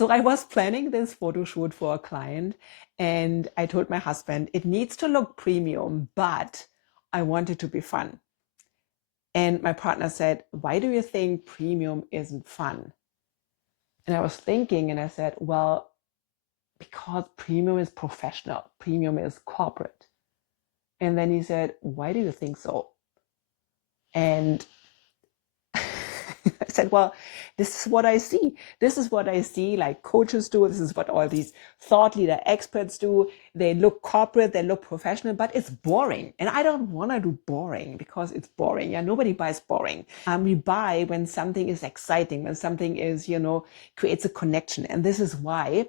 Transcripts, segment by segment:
So I was planning this photo shoot for a client, and I told my husband it needs to look premium, but I want it to be fun. And my partner said, "Why do you think premium isn't fun?" And I was thinking, and I said, well, because premium is professional, premium is corporate. And then he said, "Why do you think so?" And I said, well, this is what I see. This is what I see like coaches do. This is what all these thought leader experts do. They look corporate, they look professional, but it's boring. And I don't want to do boring because it's boring. Yeah, nobody buys boring. We buy when something is exciting, when something is, creates a connection. And this is why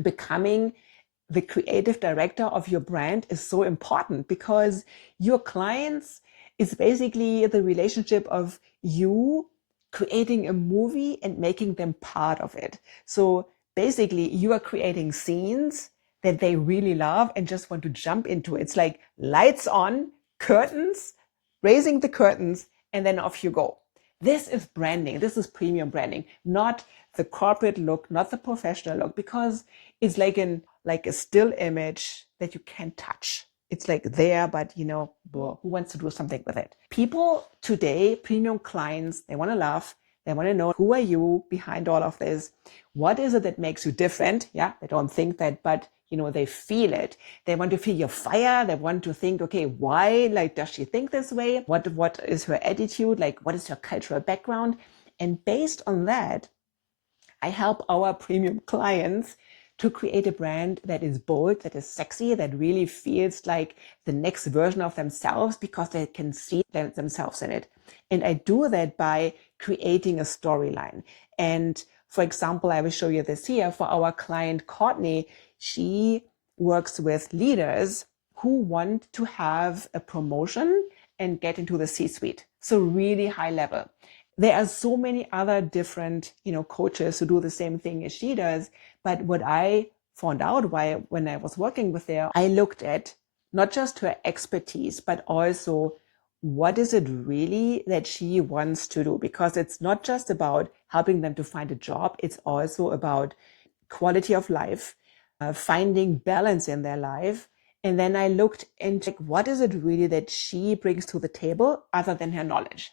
becoming the creative director of your brand is so important, because your clients is basically the relationship of you creating a movie and making them part of it. So basically you are creating scenes that they really love and just want to jump into. It's like lights on, curtains, raising the curtains, and then off you go. This is branding. This is premium branding, not the corporate look, not the professional look, because it's like a still image that you can't touch. It's like there, but who wants to do something with it? People today, premium clients, they want to laugh. They want to know, who are you behind all of this? What is it that makes you different? Yeah, they don't think that, but they feel it. They want to feel your fire. They want to think, okay, why? Like, does she think this way? What is her attitude? Like, what is her cultural background? And based on that, I help our premium clients to create a brand that is bold, that is sexy, that really feels like the next version of themselves, because they can see themselves in it. And I do that by creating a storyline. And for example, I will show you this here. For our client Courtney, she works with leaders who want to have a promotion and get into the C-suite. So really high level. There are so many other different, coaches who do the same thing as she does. But what I found out when I was working with her, I looked at not just her expertise, but also what is it really that she wants to do? Because it's not just about helping them to find a job. It's also about quality of life, finding balance in their life. And then I looked into what is it really that she brings to the table other than her knowledge.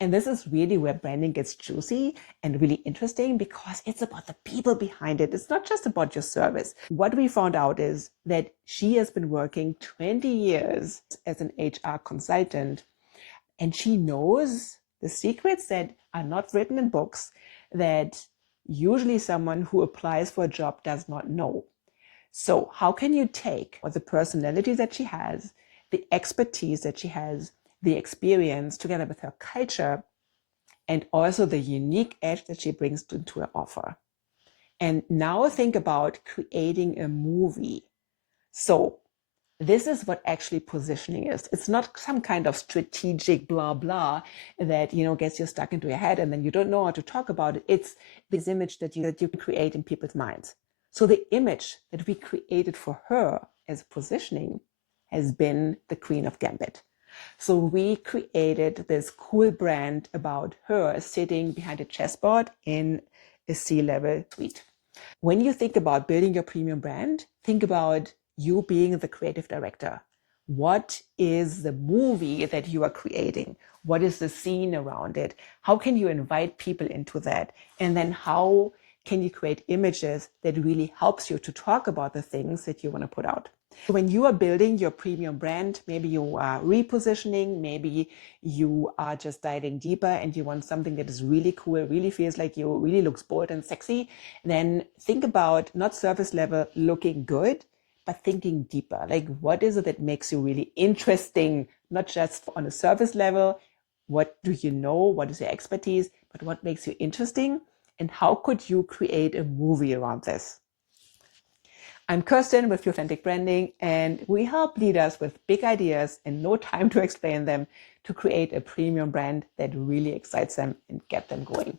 And this is really where branding gets juicy and really interesting, because it's about the people behind it. It's not just about your service. What we found out is that she has been working 20 years as an HR consultant, and she knows the secrets that are not written in books, that usually someone who applies for a job does not know. So how can you take the personality that she has, the expertise that she has, the experience, together with her culture, and also the unique edge that she brings to her offer? And now think about creating a movie. So this is what actually positioning is. It's not some kind of strategic blah, blah that, gets you stuck into your head and then you don't know how to talk about it. It's this image that you create in people's minds. So the image that we created for her as positioning has been the Queen of Gambit. So we created this cool brand about her sitting behind a chessboard in a C-level suite. When you think about building your premium brand, think about you being the creative director. What is the movie that you are creating? What is the scene around it? How can you invite people into that? And then how can you create images that really helps you to talk about the things that you want to put out? When you are building your premium brand, maybe you are repositioning, maybe you are just diving deeper and you want something that is really cool, really feels like you, really looks bold and sexy, then think about not surface level looking good, but thinking deeper. Like, what is it that makes you really interesting, not just on a surface level? What do you know? What is your expertise? But what makes you interesting? And how could you create a movie around this? I'm Kirsten with YOUthentic Branding, and we help leaders with big ideas and no time to explain them to create a premium brand that really excites them and get them going.